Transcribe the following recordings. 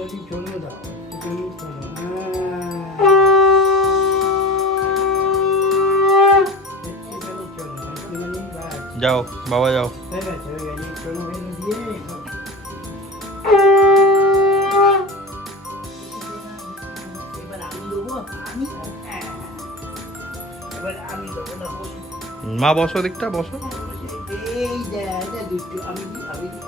একটুখানি চলো দাও, একটুখানি চলো। একটুখানি চলো, একটুখানি ব্যাস। যাও বাবা যাও। হয়ে গেছে, হয়ে গেছে। চলো এনে দিয়ে এবার আমি দেবো, আমি এবার আমি দেবো না, বসো। মা বসো, দিকটা বসো। এই দেখ দুটো আমি দিই, আমি দিই।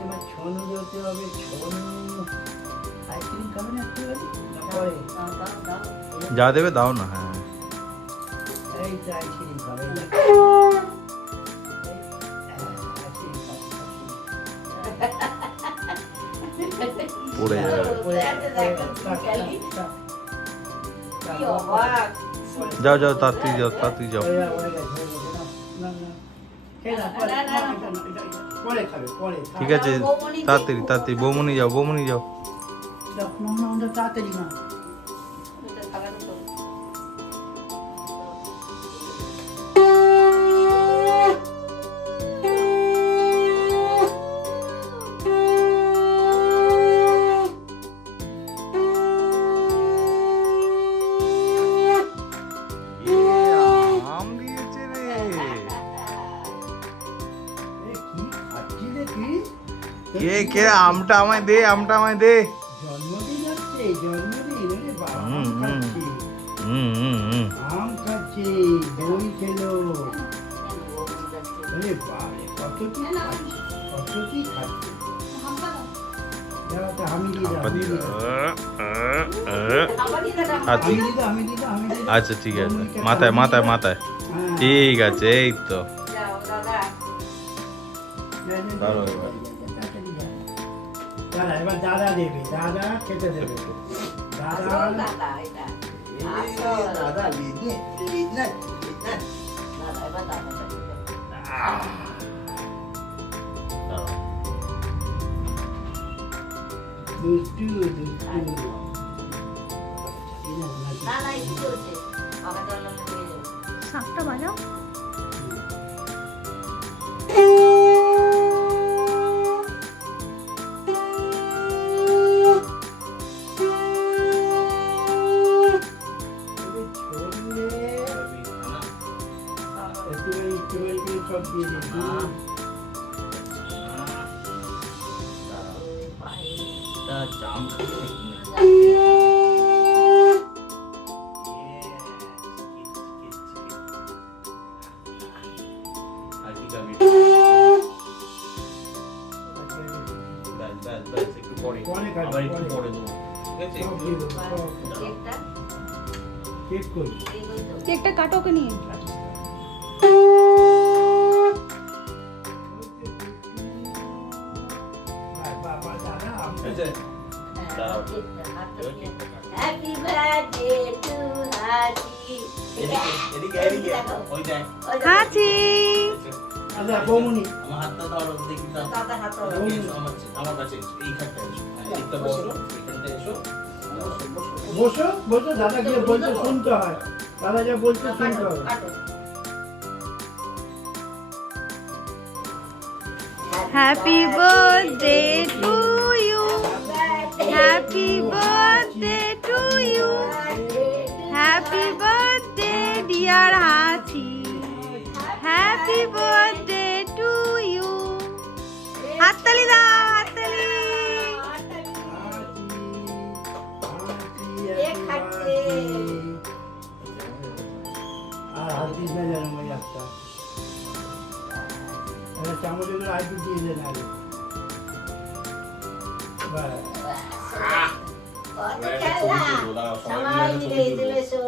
তোমার ছনু বলতে হবে, ছনু আইসক্রিম খাবে না একটুখানি? না পরে? যা দেবে দাও না। হ্যাঁ এই তো আইসক্রিম খাবে না। আইসক্রিম খাবে, পড়ে যাবে। যাও যাও, তাড়াতাড়ি যাও, তাড়াতাড়ি যাও। পরে খাবে, পরে। ঠিক আছে, তাড়াতাড়ি তাড়াতাড়ি। বৌমনি যাও, বৌমনি যাও। তাড়াতাড়ি না। আম দিয়েছে রে। কি খাচ্ছি রে তুই? কে কে আমটা আমায় দে, আমটা আমায় দে। জন্মদিন হচ্ছে, জন্মদিন। ওরে বাবা, হুম, আম হুম। খাচ্ছি, আম খাচ্ছি, দই খেলো। ওরে বাবা, কত কি খাচ্ছি, কত কি খাচ্ছি। দাও তো, আমি দিই দাও, আমি দিই দাও। আচ্ছা আমি দিই দাও, আমি দিই দাও, আমি দিই দাও। আচ্ছা ঠিক আছে, মাথায় মাথায় মাথায়। হ্যাঁ। ঠিক আছে, এই তো। দাঁড়াও এবার। দাদা, এবার দাদা দেবে, দাদা খেতে দেবে। দাদা, দাদা লিখে, লিখনা, লিখনা। দুষ্টু, দুষ্টু। শাকটা বাজাও। সব দিয়ে দিবি। জাম খাবে আর কি খাবি? ব্যাস ব্যাস ব্যাস, একটু পরে পরে খাবি, আবার একটু পরে। পরে দেবো, ঠিক আছে? সব দিয়ে দেবো, সব। কেক করি। কেকটা কাটো, ওকে নিয়ে। বাবা, দাদা, ঠিক আছে? দাঁড়াও। Happy birthday to Haji. এদিকে এদিকে ওই দেখ। হাঁচি। দাদা, বৌমনি। আমার হাতটা ধরো, দেখি দাও। দাদা হাত ধরো। এদিকে এসো, আমার কাছে এসো, এই খাটটা এসো। এদিকটা বসো, এখানটা এসো। বসো, বসো। বসো, বসো, দাদা গিয়ে বলতে শুনতে হয়। দাদা যা বলতে শুনতে হবে। Happy birthday to you, happy birthday to you, happy birthday dear হাঁচি, হ্যাপি বার্থডে টু ইউ। হাততালি দাও, হাততালি। আর হাত দিস না যেন ওই একটা। চামচগুলো আগে দিয়ে দেন আগে। ব্যাস। কত খেলা, সবাই মিলে চলে এসো।